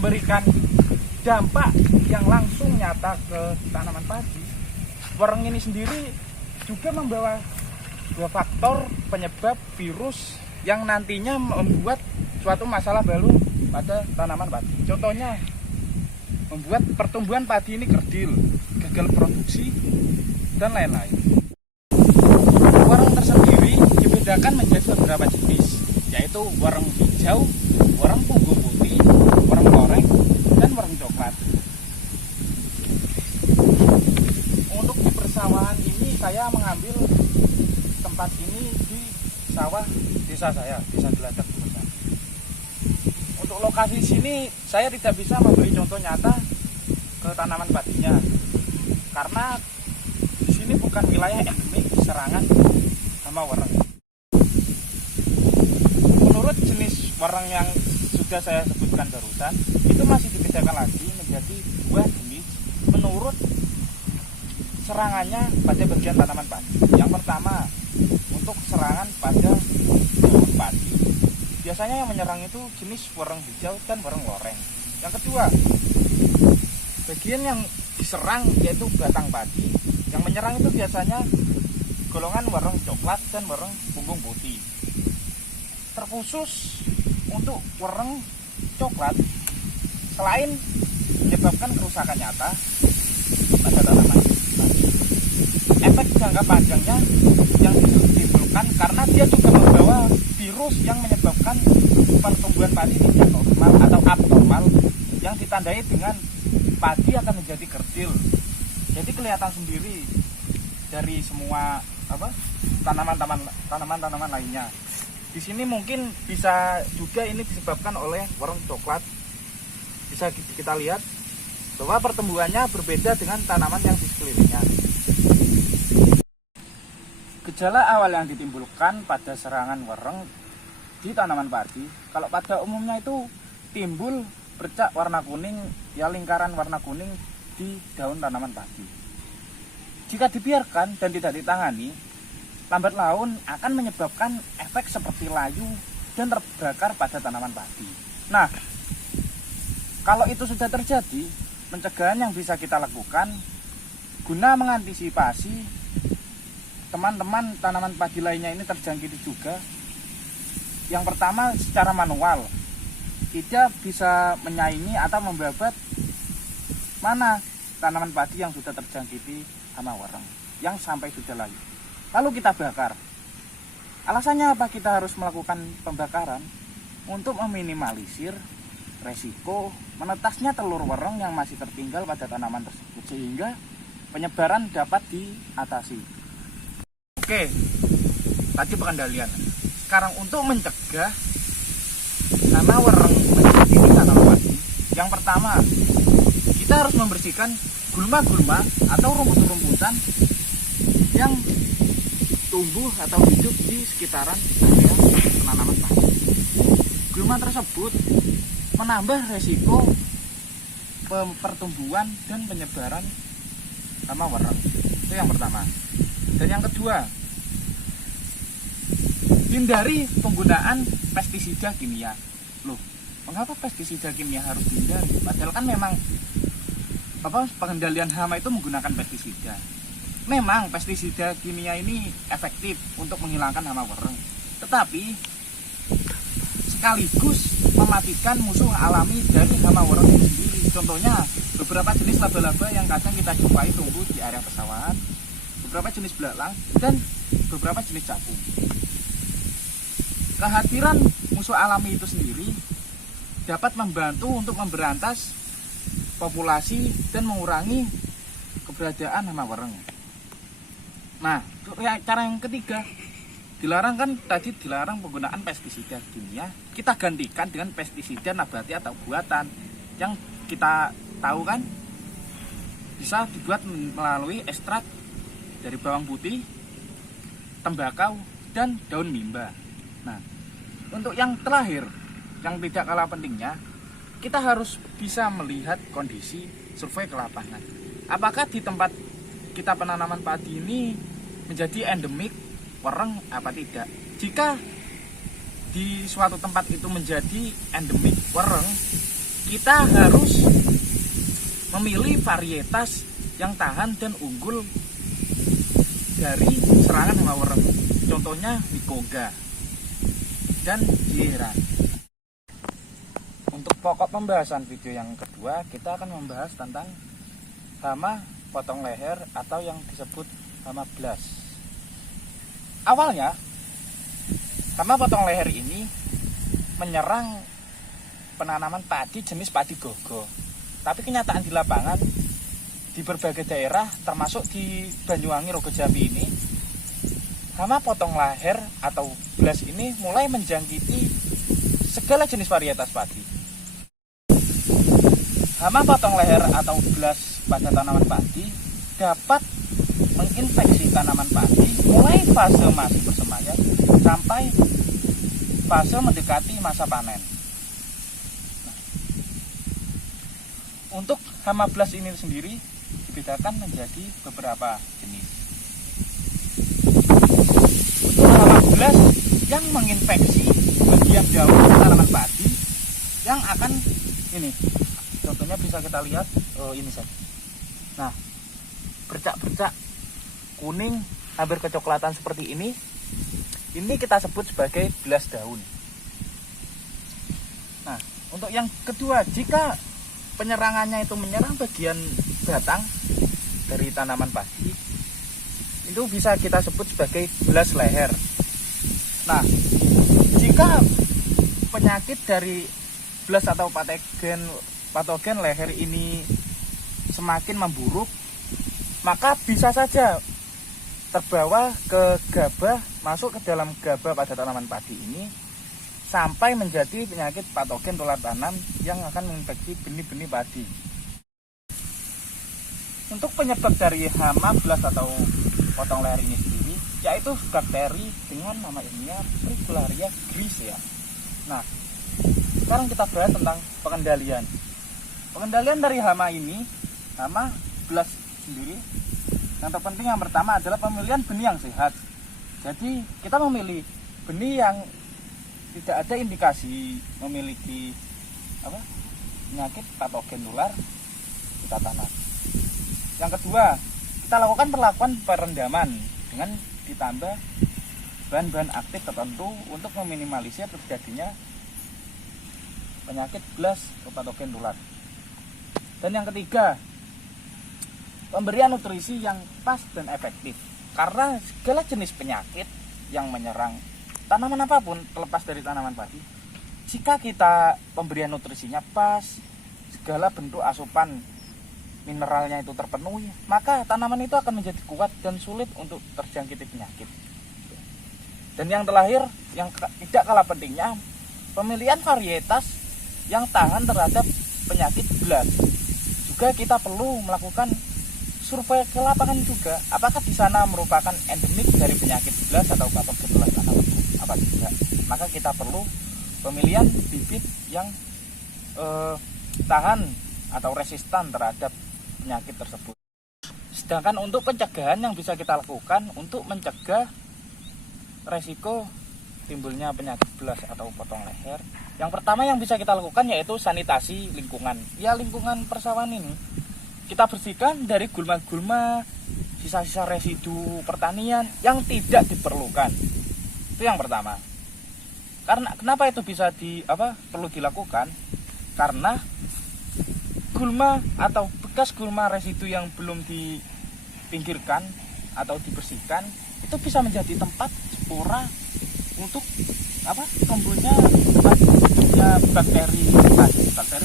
memberikan dampak yang langsung nyata ke tanaman padi. Wereng ini sendiri juga membawa dua faktor penyebab virus yang nantinya membuat suatu masalah baru pada tanaman padi. Contohnya membuat pertumbuhan padi ini kerdil, gagal produksi, dan lain-lain. Wereng tersendiri dibedakan menjadi beberapa jenis, yaitu wereng hijau, wereng punggung putih, wereng loreng, dan wereng coklat. Untuk di persawahan ini saya mengambil tempat ini di sawah desa saya, Desa Gelagak. Untuk lokasi sini saya tidak bisa memberi contoh nyata ke tanaman padinya karena di sini bukan wilayah endemik serangan hama wereng. Menurut jenis wereng yang sudah saya sebutkan barusan, itu masih dibedakan lagi menjadi dua jenis menurut serangannya pada bagian tanaman padi. Yang pertama, untuk serangan pada daun padi, biasanya yang menyerang itu jenis wereng hijau dan wereng loreng. Yang kedua, bagian yang diserang yaitu batang padi. Yang menyerang itu biasanya golongan wereng coklat dan wereng punggung putih. Terkhusus untuk wereng coklat, selain menyebabkan kerusakan nyata pada tanaman padi, efek jangka panjangnya yang ditimbulkan karena dia juga membawa virus yang menyebabkan pertumbuhan padi tidak normal atau abnormal, yang ditandai dengan padi akan menjadi kerdil. Jadi kelihatan sendiri dari semua tanaman-tanaman lainnya. Di sini mungkin bisa juga ini disebabkan oleh wereng coklat. Bisa kita lihat bahwa pertumbuhannya berbeda dengan tanaman yang di sekelilingnya. Gejala awal yang ditimbulkan pada serangan wereng di tanaman padi, kalau pada umumnya itu timbul bercak warna kuning, ya lingkaran warna kuning di daun tanaman padi. Jika dibiarkan dan tidak ditangani, lambat laun akan menyebabkan efek seperti layu dan terbakar pada tanaman padi. Nah, kalau itu sudah terjadi, pencegahan yang bisa kita lakukan guna mengantisipasi teman-teman tanaman padi lainnya ini terjangkiti juga. Yang pertama, secara manual, kita bisa menyaingi atau membabat mana tanaman padi yang sudah terjangkiti hama wereng yang sampai sudah layu. Lalu kita bakar. Alasannya apa kita harus melakukan pembakaran? Untuk meminimalisir resiko menetasnya telur wereng yang masih tertinggal pada tanaman tersebut, sehingga penyebaran dapat diatasi. Oke, tadi pengendalian. Sekarang untuk mencegah hama wereng menjadi tanaman padi, yang pertama kita harus membersihkan gulma-gulma atau rumput-rumputan yang tumbuh atau hidup di sekitaran area penanaman padi. Gulma tersebut menambah resiko pertumbuhan dan penyebaran hama wereng. Itu yang pertama. Dan yang kedua, hindari penggunaan pestisida kimia. Loh, mengapa pestisida kimia harus dihindari? Padahal kan memang pengendalian hama itu menggunakan pestisida. Memang pestisida kimia ini efektif untuk menghilangkan hama wereng, tetapi sekaligus mematikan musuh alami dari hama wereng itu sendiri. Contohnya beberapa jenis laba-laba yang kadang kita jumpai tumbuh di area pesawahan, beberapa jenis belalang, dan beberapa jenis capung. Kehadiran musuh alami itu sendiri dapat membantu untuk memberantas populasi dan mengurangi keberadaan hama wereng. Nah, cara yang ketiga, dilarang penggunaan pestisida kimia. Kita gantikan dengan pestisida nabati atau buatan yang kita tahu kan bisa dibuat melalui ekstrak dari bawang putih, tembakau, dan daun mimba. Nah, untuk yang terakhir, yang tidak kalah pentingnya, kita harus bisa melihat kondisi survei ke lapangan. Apakah di tempat kita penanaman padi ini menjadi endemik wereng apa tidak? Jika di suatu tempat itu menjadi endemik wereng, kita harus memilih varietas yang tahan dan unggul dari serangan hama wereng. Contohnya Mycobacter dan Gihera. Untuk pokok pembahasan video yang kedua, kita akan membahas tentang hama potong leher atau yang disebut hama blast. Awalnya, hama potong leher ini menyerang penanaman padi jenis padi gogo. Tapi kenyataan di lapangan di berbagai daerah termasuk di Banyuwangi Rogo Jambi ini, hama potong leher atau blast ini mulai menjangkiti segala jenis varietas padi. Hama potong leher atau blast pada tanaman padi dapat menginfeksi tanaman padi mulai fase masih bersemayam sampai fase mendekati masa panen. Untuk hama blast ini sendiri dibedakan menjadi beberapa jenis. Untuk hama blast yang menginfeksi bagian daun tanaman padi yang akan ini, contohnya bisa kita lihat ini saja. Nah, bercak-bercak kuning hampir kecoklatan seperti ini kita sebut sebagai blast daun. Nah, untuk yang kedua, jika penyerangannya itu menyerang bagian batang dari tanaman padi, itu bisa kita sebut sebagai blast leher. Nah, jika penyakit dari blast atau patogen leher ini semakin memburuk, maka bisa saja terbawa ke gabah, masuk ke dalam gabah pada tanaman padi ini, sampai menjadi penyakit patogen tular tanam yang akan menginfeksi benih-benih padi. Untuk penyebab dari hama blast atau potong leher ini sendiri, yaitu bakteri dengan nama ilmiah Frigularia grisea. Nah, sekarang kita bahas tentang pengendalian. Pengendalian dari hama ini, hama blast sendiri, yang terpenting yang pertama adalah pemilihan benih yang sehat. Jadi kita memilih benih yang tidak ada indikasi memiliki penyakit patogen tular, kita tanam. Yang kedua, kita lakukan perlakuan perendaman dengan ditambah bahan-bahan aktif tertentu untuk meminimalisir terjadinya penyakit blast atau patogen tular. Dan yang ketiga, pemberian nutrisi yang pas dan efektif, karena segala jenis penyakit yang menyerang tanaman apapun, terlepas dari tanaman padi, jika kita pemberian nutrisinya pas, segala bentuk asupan mineralnya itu terpenuhi, maka tanaman itu akan menjadi kuat dan sulit untuk terjangkiti penyakit. Dan yang terakhir, yang tidak kalah pentingnya, pemilihan varietas yang tahan terhadap penyakit blast. Juga kita perlu melakukan survei ke lapangan juga, apakah di sana merupakan endemik dari penyakit blast atau patogen tular tanaman apa tidak. Maka kita perlu pemilihan bibit yang tahan atau resistan terhadap penyakit tersebut. Sedangkan untuk pencegahan yang bisa kita lakukan untuk mencegah resiko timbulnya penyakit blast atau potong leher, yang pertama yang bisa kita lakukan yaitu sanitasi lingkungan. Ya, lingkungan persawahan ini kita bersihkan dari gulma-gulma, sisa-sisa residu pertanian yang tidak diperlukan. Itu yang pertama. Karena kenapa itu bisa perlu dilakukan? Karena gulma atau bekas gulma residu yang belum dipinggirkan atau dibersihkan itu bisa menjadi tempat spora untuk tumbuhnya bakteri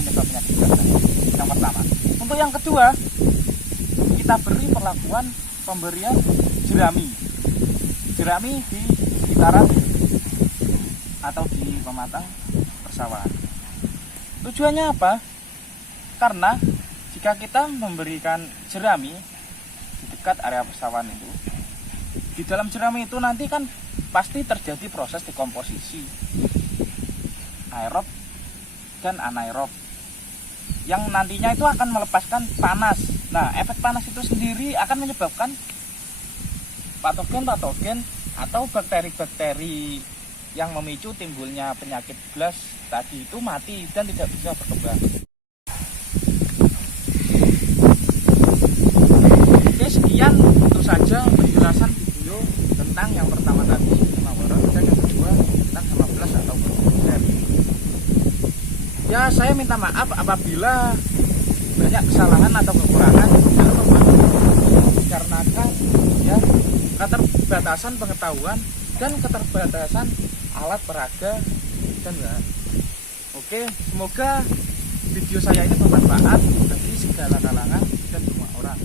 penyebab penyakit tadi. Yang pertama. Untuk yang kedua, kita beri perlakuan pemberian jerami di sekitaran atau di pematang persawahan. Tujuannya apa? Karena jika kita memberikan jerami di dekat area persawahan itu, di dalam jerami itu nanti kan pasti terjadi proses dekomposisi aerob dan anaerob yang nantinya itu akan melepaskan panas. Nah, efek panas itu sendiri akan menyebabkan patogen-patogen atau bakteri-bakteri yang memicu timbulnya penyakit blast tadi itu mati dan tidak bisa berkembang. Ya saya minta maaf apabila banyak kesalahan atau kekurangan dikarenakan ya keterbatasan pengetahuan dan keterbatasan alat peraga dan bahan. Oke, semoga video saya ini bermanfaat bagi segala kalangan dan semua orang.